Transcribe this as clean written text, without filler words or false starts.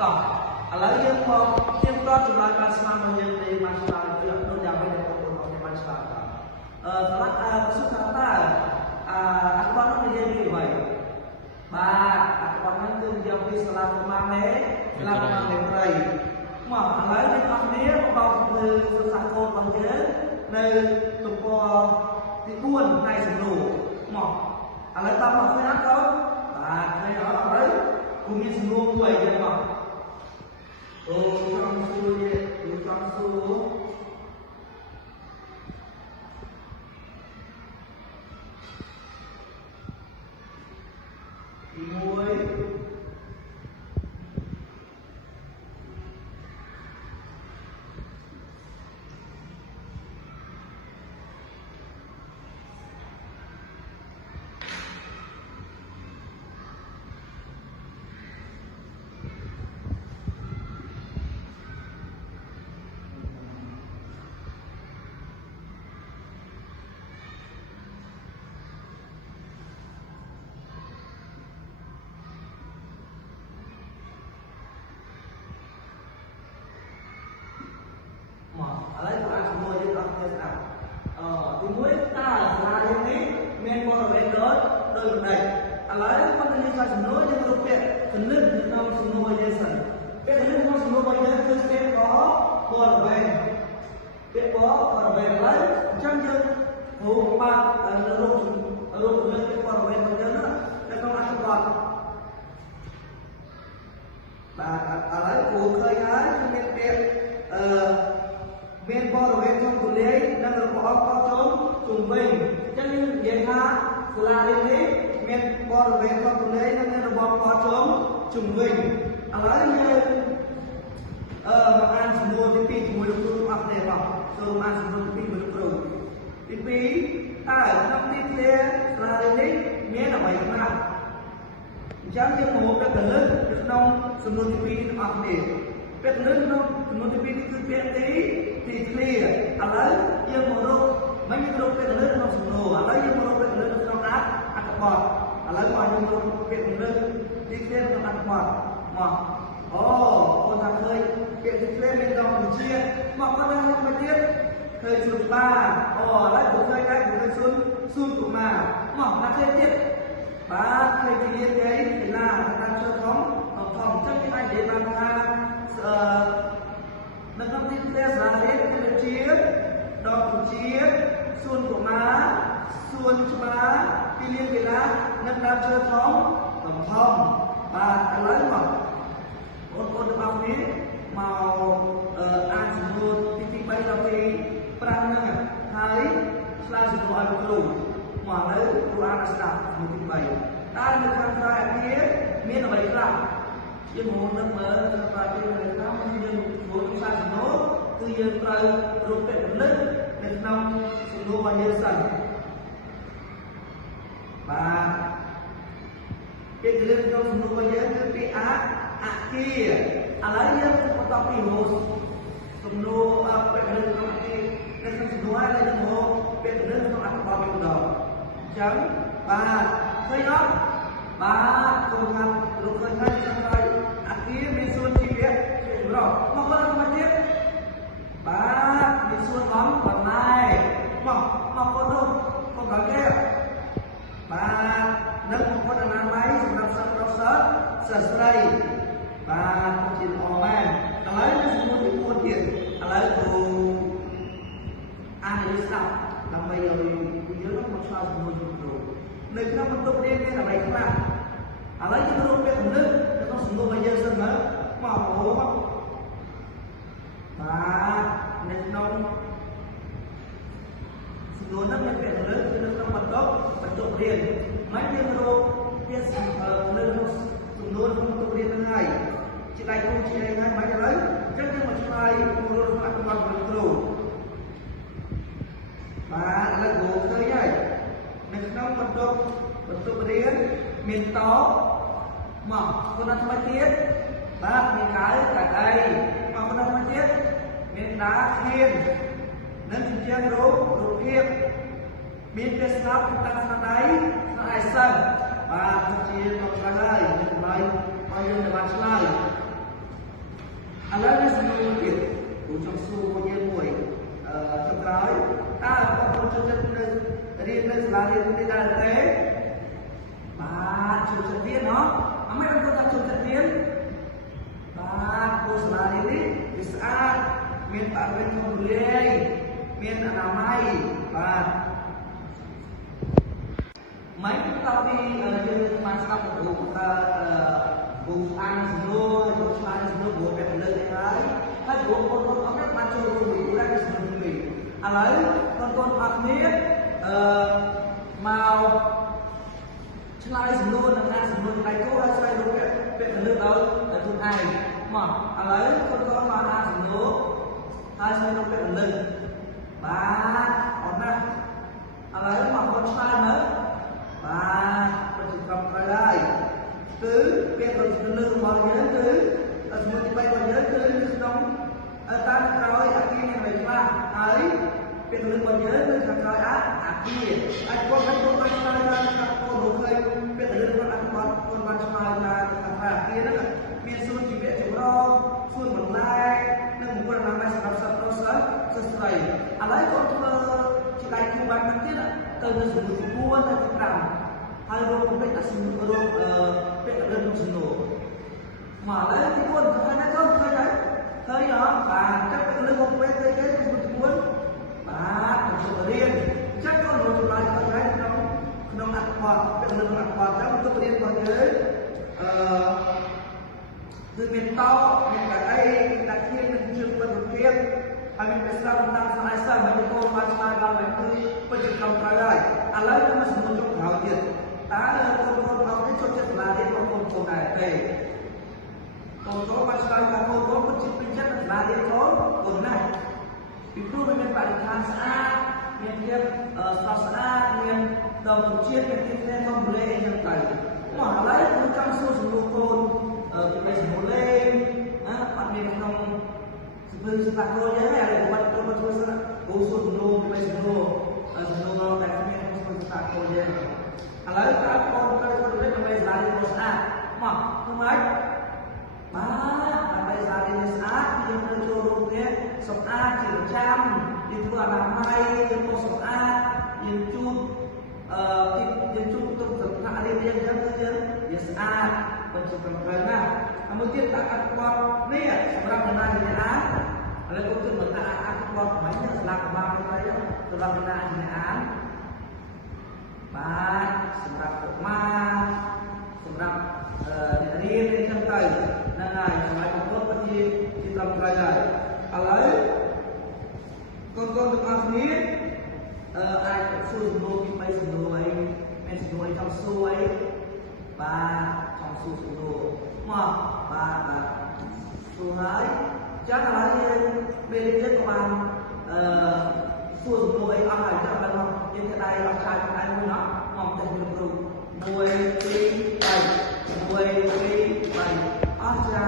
តោះឥឡូវយើងមកខ្ញុំក៏ចម្លើយបានស្មើមកយើងនេះបានឆ្លើយគឺដូចយ៉ាងម៉េចដែលបងប្អូនអរគ្នាបានឆ្លើយបាទសម្រាប់សុខថាតើអត្ថបទនោះនិយាយពីអ្វីបាទអត្ថបទហ្នឹងគឺនិយាយពីសាលាកុមារមេសាលាកុមារមេត្រីមកឥឡូវយើងអរគ្នាបោកធ្វើសិក្សាកូនរបស់យើងនៅទំព័រទី4ផ្នែកសំណួរមកឥឡូវតាមមកឃើញអត់កូនបាទឃើញអត់ឥឡូវគូមានសំណួរមួយយើងមកអូចង់សួរយើងចង់សួរទី1ឥឡូវក៏អាចសំណួរយើងអត់គ្នាស្ដាប់ទី1តើសាលាយើងនេះមានបរិវេណដូចម្ដេចឥឡូវគាត់និយាយថាសំណួរយើងរូបពាក្យគន្លឹះក្នុងសំណួរយើងសិនពាក្យគន្លឹះក្នុងសំណួររបស់យើងគឺពាក្យបរិវេណពាក្យបរិវេណឥឡូវអញ្ចឹងយើងរូបបាត់រូបគន្លឹះពាក្យបរិវេណរបស់យើងនៅក្នុងអត្ថបទបាទឥឡូវគ្រូឃើញហើយគឺមានពាក្យមានបរិវេណក្នុងទូលាយនិងរបស់អបចូលជុំវិញអញ្ចឹងយើងនិយាយថាសាលារៀននេះមានបរិវេណក្នុងទូលាយនិងរបស់អបចូលជុំវិញឥឡូវយើងមកអានសំណួរទី2ជាមួយលោកគ្រូអស់គ្នាបងសូមអានសំណួរទី2ជាមួយលោកគ្រូទី2តើក្នុងទីធ្លាសាលារៀននេះមានអ្វីខ្លះអញ្ចឹងយើងមកពាក្យកលឹះក្នុងសំណួរទី2ទាំងអស់គ្នាពាក្យកលឹះក្នុងសំណួរទី2នេះគឺពាក្យទីធ្លាឥឡូវយើងមករកមិនរកពាក្យកលឹះក្នុងសំណួរឥឡូវយើងមករកពាក្យកលឹះក្នុងអត្ថបទឥឡូវមកយើងរកពាក្យកលឹះទីធ្លាក្នុងអត្ថបទមកអូបងថាឃើញពាក្យទីធ្លាមានកម្ពុជាមកគាត់នឹងមកទៀតឃើញសួនបាអូឥឡូវผมឃើញដែរผมឃើញសួនកុមារមកណាឃើញទៀតបាទឃើញទីលានគេកីឡាតាមជើងធំអញ្ចឹងគេអាចនិយាយបានថានៅក្នុងទីផ្សារសាលារៀនកម្ពុជាដកជាសួនកុមារសួនច្បារទីលានកីឡានិងតាមជើងធំបាទឥឡូវមកបងប្អូនទាំងអស់គ្នាមកអានសំណួរទី3ដល់ទី5ហ្នឹងហើយឆ្លើយសំណួរឲ្យលោកគ្រូមកឥឡូវគ្រូអានឲ្យស្ដាប់សំណួរទី3តើនៅខាងក្រៅអាគារមានអ្វីខ្លះយើងមកនឹងមើលខាងក្រៅអាគារមានអ្វីខ្លះយើងធ្វើខ្សែសំណួរគឺយើងត្រូវរូបពាក្យកលឹះនៅក្នុងសំណួររបស់យើងសិនបាទពាក្យកលឹះក្នុងសំណួររបស់យើងគឺពាក្យអាគារឥឡូវយើងបន្តពីរោសំណួរពាក្យកលឹះក្នុងអាគារនៅក្នុងសំណួរហើយយើងមកពាក្យកលឹះក្នុងអត្ថបទវិញម្ដងអញ្ចឹងបាទឃើញអត់បាទចូលខាងលោកឃើញហើយខាងក្រៅអាគារមានសួនជីវៈចម្រុះមកគាត់មកទៀតបាទមានសួនបន្លែមកគាត់នោះគាត់ដល់គេបាទនិងមកគាត់អនាម័យសម្រាប់សិស្សប្រុសសិស្សស្រីបាទជាល្អមែនឥឡូវនៅសំណួរទី4ទៀតឥឡូវគ្រូអានឲ្យស្ដាប់ដើម្បីឲ្យយើងមកឆ្លើយសំណួរទីគ្រូនៅក្នុងបន្ទប់រៀនមានអ្វីខ្លះឥឡូវយើងរួមពាក្យកលឹះនៅក្នុងសំណួររបស់យើងសិនមើលមកអូបាទនៅក្នុងសំណួរហ្នឹងមានពាក្យកលឹះគឺនៅក្នុងបន្ទប់រៀនមិនយើងរកពាក្យលើសំណួរក្នុងបន្ទប់រៀនហ្នឹងហើយជាដៃគ្រូជាអីហើយមិនឥឡូវអញ្ចឹងយើងមកឆ្លើយក្នុងអត្ថបទរបស់គ្រូបាទឥឡូវគ្រូឃើញហើយនៅក្នុងបន្ទប់រៀនមានតមកគាត់ណាថ្មីទៀតបាទមានកាយកាដៃមកគាត់ណាថ្មីទៀតមានដាខៀននិងជាជារូបភាពមានពាក្យស្ដាប់តាមស្នាដៃសិនបាទជាមកឆ្លើយហើយចម្លើយឲ្យយើងបានឆ្លើយ là đi ra thế bà chủ trận viên nó mấy con ta chủ trận viên bà cô là đi di saat miền Pak bên không lê miền Anamai và mấy tao đi trên màn sắp của vùng ăn rồi vùng ăn rồi bộ bẹp lên đấy hay bộ con có các bạn chơi rồi bị ra cái sự mình lấy con học biết màu slide luôn là ra luôn này cô đã xoay luôn cái nước đó là thứ hai mà lấy con mà ra nữa hai xoay luôn cái lưng ba còn nè lấy mà con slide nữa ba mình chỉ cầm tay đây cứ cái phần lưng mà nhớ cứ mình bay vào nhớ cứ nóng ta nói aquí này mà ấy cái lưng mà nhớ cứ thằng nói aquí anh có thấy con slide ra con đúng hay cái lưng con slide ra thằng kia đó miền xuôi chỉ biết chỗ đó xuôi một lai nên một con làm mai sập sập nó sớm lấy con chỉ đại cư ban năng tiết từ nó dùng một buôn là thực làm hai đôi cũng biết là xin đôi biết là đơn không xin nổ mà lấy cái buôn không phải không phải đấy hơi đó và các bạn lương không quen cái buôn và một số riêng chắc có một số loại con gái nó ăn quạt cái lương ăn quạt các bạn riêng còn nhớ từ miền to miền cả đây đặc thiên miền trường miền kia kami bisa tentang selesa bagi kaum masyarakat itu penjelasan terkait alai itu masih muncul khawatir tak ada kaum itu cocok lari kaum ada kaum masyarakat kaum pencipta lari kaum nah itu memang parikan saat yang saat yang terpencil yang kita memulai yang kali wah alai itu trong seluruh kaum kita mulai pandaiក្នុងSebelum sepakoh je kan ada buat terus usul dulu bebas dulu sebelum tak kami harus sepakoh je. Kalau tak kalau bebas lari saat, mak kemai, bebas lari saat yang terjorok dia saat jam itu ramai itu saat yang untuk terkait dia dia saat penciptaan. Kemudian tak kuat ni seberapa kenaan kalau kita berkata kuat banyak setelah kemarin saya setelah kenaan baik seberapa kemar seberapa diri sampai nah yang lain pun pergi kita belajar kalau kon asli ai suruh dulu kita suruh ai suruh trong suruh ai ba trong suruh mà tôi nói chắc là bên trên của bạn xuống nuôi ăn hải cho bạn không nhưng cái đây là sai của anh nuôi nó mong tình được rồi nuôi tí bảy nuôi tí bảy ăn ra